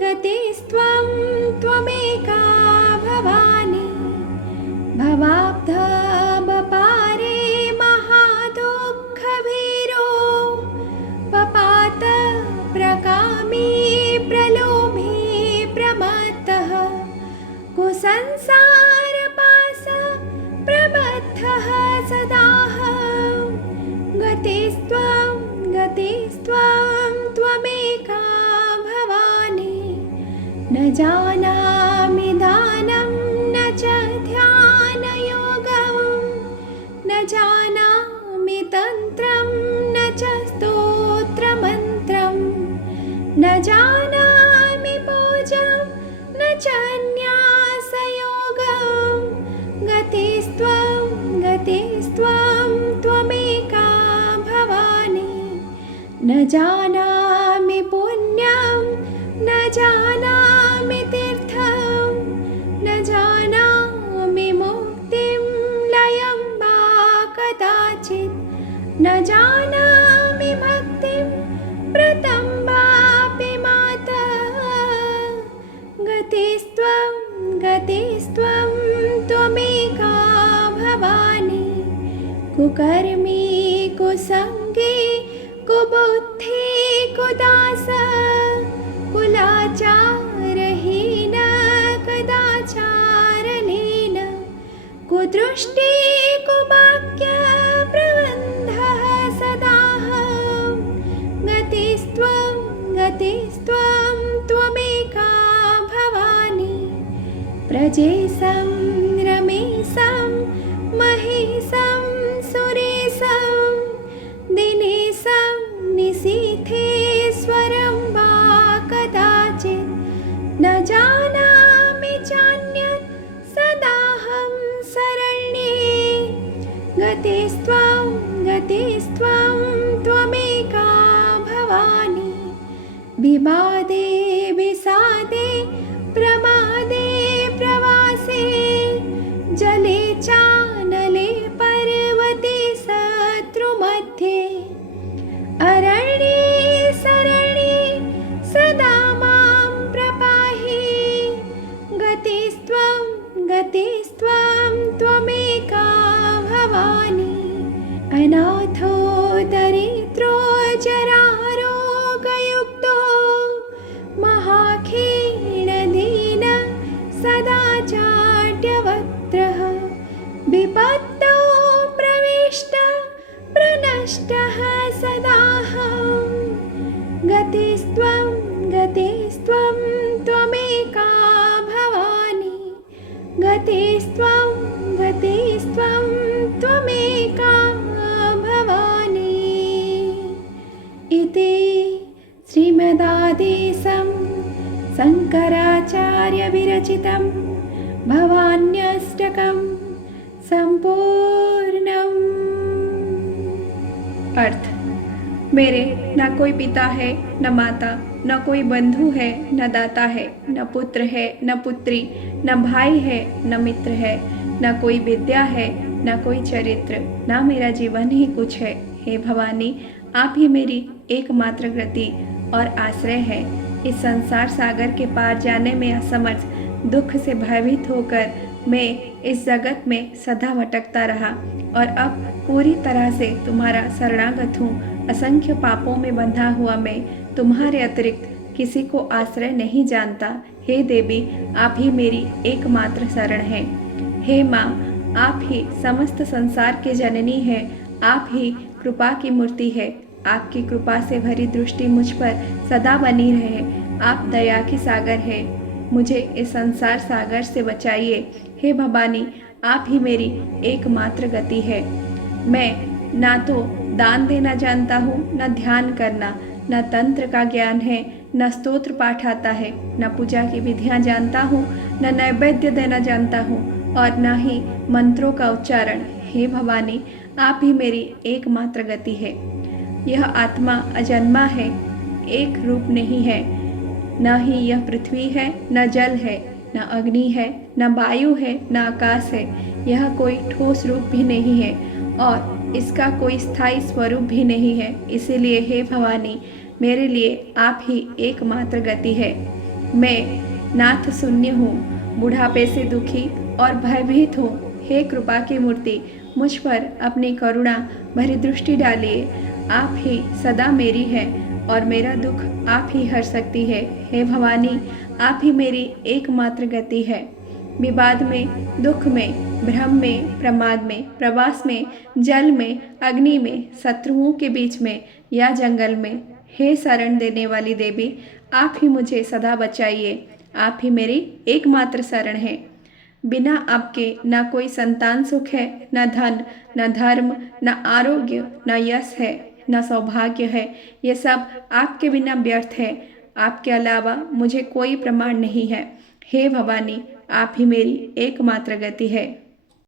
गतिस्त्वं त्वमेका भवानी भवाब्धाबपारे महादुःखभीरो पपात प्रकामी प्रलोभी प्रमत्तः कुसंसारपाश प्रबद्धः सदाहं गतिस्त्वं त्वमेका भवानी न जानामि दानं न च ध्यानयोगं न जानामि तन्त्रं न च स्तोत्रमन्त्रं न जानामि पूजां न च न्यासयोगं गतिस्त्वं त्वमेका भवानी न जानामि पुण्यं न जानामि तीर्थं न जानामि मुक्तिं लयं वा कदाचित् न जानामि भक्तिं व्रतं वापि माता गतिस्त्वं त्वमेका भवानी कुकर्मी कुसंगी कुबुद्धि कुदास कुलाचारहीन कदाचारलीन कुदृष्टि कुवाक्य प्रबन्धः सदाहं गतिस्त्वं त्वमेका भवानी प्रजेशं रमेशं महेशं सुरेशं दिनेशं निशीथेश्वरं वा कदाचित् न जानामि चान्यत् सदाहं शरण्ये गतिस्त्वं त्वमेका भवानी विवादे विषादे प्रमादे प्रवासे जले चानले पर्वते शत्रुमध्ये अरण्ये शरण्ये सदा मां प्रपाहि गतिस्त्वं त्वमेका भवानी अनाथो दरिद्रो जरारोगयुक्तो महाखीणदीन सदा जाड्यवक्त्रः विपत्तौ प्रविष्ट प्रनष्टः सदाहं गतिस्त्वं त्वमेका भवानी गतिस्त्वं त्वमेका भवानी इति श्रीमदादेशं शङ्कराचार्यविरचितं भवान्यष्टकं संपूर्णम्। अर्थ मेरे न कोई पिता है न माता, न कोई बंधु है न दाता है, न पुत्र है न पुत्री, न भाई है न मित्र है, न कोई विद्या है न कोई चरित्र, न मेरा जीवन ही कुछ है। हे भवानी, आप ही मेरी एकमात्र गति और आश्रय है। इस संसार सागर के पार जाने में असमर्थ, दुख से भयभीत होकर मैं इस जगत में सदा भटकता रहा और अब पूरी तरह से तुम्हारा शरणागत हूँ। असंख्य पापों में बंधा हुआ मैं तुम्हारे अतिरिक्त किसी को आश्रय नहीं जानता। हे देवी, आप ही मेरी एकमात्र शरण है। हे माँ, आप ही समस्त संसार के जननी है। आप ही कृपा की मूर्ति है। आपकी कृपा से भरी दृष्टि मुझ पर सदा बनी रहे। आप दया की सागर है। मुझे इस संसार सागर से बचाइए। हे भवानी, आप ही मेरी एकमात्र गति है। मैं ना तो दान देना जानता हूँ, न ध्यान करना, न तंत्र का ज्ञान है, न स्तोत्र पाठ आता है, न पूजा की विधियाँ जानता हूँ, न नैवेद्य देना जानता हूँ और न ही मंत्रों का उच्चारण। हे भवानी, आप ही मेरी एकमात्र गति है। यह आत्मा अजन्मा है, एक रूप नहीं है। न ही यह पृथ्वी है, न जल है, न अग्नि है, न वायु है, न आकाश है। यह कोई ठोस रूप भी नहीं है और इसका कोई स्थायी स्वरूप भी नहीं है। इसीलिए हे भवानी, मेरे लिए आप ही एकमात्र गति है। मैं नाथ शून्य हूँ, बुढ़ापे से दुखी और भयभीत हूँ। हे कृपा की मूर्ति, मुझ पर अपनी करुणा भरी दृष्टि डालिए। आप ही सदा मेरी है और मेरा दुख आप ही हर सकती है। हे भवानी, आप ही मेरी एकमात्र गति है। विवाद में, दुख में, भ्रम में, प्रमाद में, प्रवास में, जल में, अग्नि में, शत्रुओं के बीच में या जंगल में, हे शरण देने वाली देवी, आप ही मुझे सदा बचाइए। आप ही मेरी एकमात्र शरण है। बिना आपके ना कोई संतान सुख है, न धन, न धर्म, न आरोग्य, न यश है, न सौभाग्य है। ये सब आपके बिना व्यर्थ है। आपके अलावा मुझे कोई प्रमाण नहीं है। हे भवानी, आप ही मेरी एकमात्र गति है।